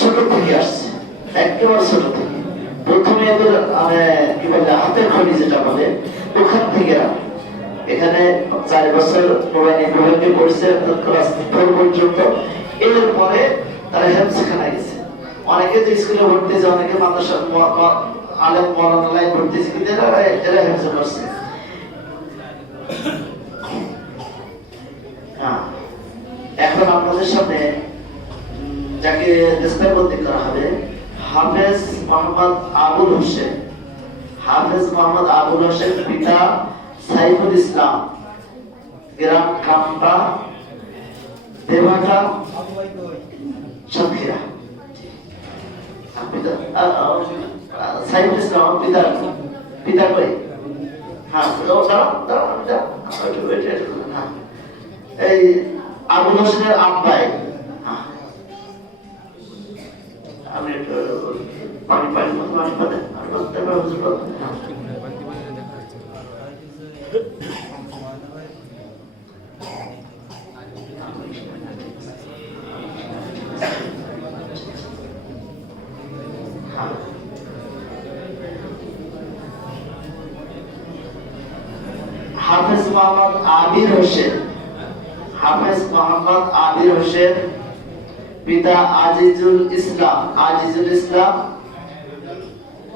ছোট থেকে আসছে, একেবারে ছোট থেকে। প্রথমে এদের কি বলে হাতের খড়ি যেটা বলে, ওখান থেকে এখানে 4 বছর কোরআন বিভাগে পড়ছে ক্লাস 4 পর্যন্ত। এরপরে তারা হেফজখানায় গেছে। অনেকে তো স্কুলে ভর্তি হয়েছে, অনেকে মাদ্রাসা আলেম মৌলানায় ভর্তি হয়েছে, কিন্তু এরা হেফজ করছে। এখন আপনাদের সামনে যাকে দস্তাবেবন্দি করা হবে, হাফেজ মোহাম্মদ আবুল হোসেন। হাফেজ মোহাম্মদ আবুল হোসেন, পিতা সাইফুল ইসলাম, গ্রাম কামটা, দেবাটা, সাতক্ষীরা। সাইফুল ইসলাম পিতা কই? এই আবুল হোসেনের আব্বাই। আমি পানি পানি পানি পাতে হাফেজ মোহাম্মদ আবির হোসেন। হাফেজ মোহাম্মদ আবির হোসেন, পিতা আজিজুল ইসলাম। আজিজুল ইসলাম,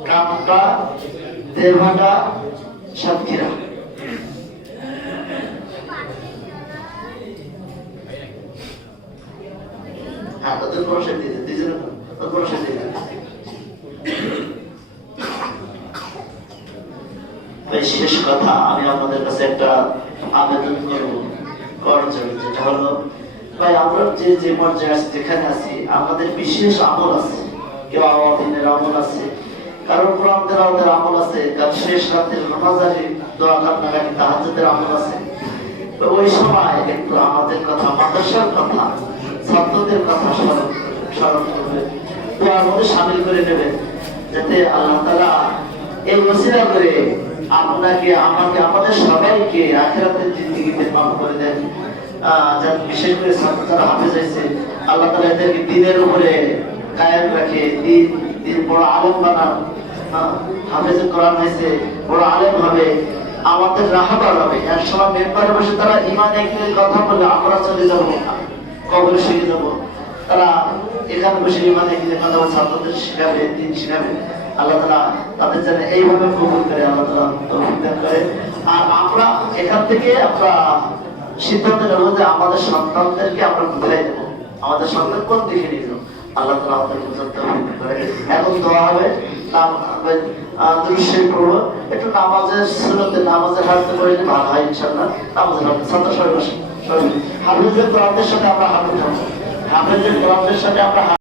কামটা, দেভাটা, সাতক্ষীরা। তাদের পরিচয় দিয়ে দুইজনের পরিচয় দিয়ে শেষ কথা, আমি আপনাদের কাছে একটা আবেদন করব, যেটা হলো, ভাই আমরা যে পর্যায়ে আছি, যেখানে আছি, আমাদের বিশেষ আমল আছে। কেউ আওয়ামীদের আমল আছে, কারণ কোরআন তেলাওয়াতের আমল আছে, কারণ শেষ রাতের নামাজের দোয়া কান্নাকাটি তাহাজ্জুদের আমল আছে। তো ওই সময় একটু আমাদের কথা, মাদ্রাসার কথা, ছাত্রদের কথা স্মরণ করবে, দোয়ার মধ্যে শামিল করে নেবেন, যাতে আল্লাহ তাআলা এই ওসিলা করে আপনাকে, আমাকে, আমাদের সবাইকে আখিরাতের জিন্দেগিতে মাফ করে দেন। বিশেষ করে ছাত্র যারা হাফেজ হয়েছে, আল্লাহ তাআলা এদেরকে দ্বীনের উপরে কায়েম রাখে, দ্বীন বড় আলেম বানান। হাফেজ কোরআন হয়েছে, বড় আলেম হবে, আমাদের রাহবার হবে। একসময় মেম্বারে বসে তারা ঈমান একদিনের কথা বলে আমরা চলে যাব, কবরে শিখে যাব। তারা এখানে বসে ঈমান একদিনের কথা বলে ছাত্রদের শিখাবে, দ্বীন শিখাবে। আল্লাহ তাআলা তাদের যেন এইভাবে কবুল করে, আল্লাহ তাআলা তৌফিক দান করে। আর আমরা এখান থেকে আমরা সিদ্ধান্ত নেব যে আমাদের সন্তানদেরকে আমরা কোথায় দেব, আমাদের সন্তান কোন দিকে নিয়ে যাবো। আল্লাহ তাআলা আমাদের বুঝার তৌফিক করে। এখন দোয়া হবে, দৃশ্যে পড়বো, একটু নামাজের সুন্নতে, নামাজের হাতে করে ভালো হয় ইনশাআল্লাহ। নামাজের হাতে ছাত্র সবাই বসে, হাফেজের কোরআনের সাথে আমরা হাতে থাকবো, হাফেজের কোরআনের সাথে আমরা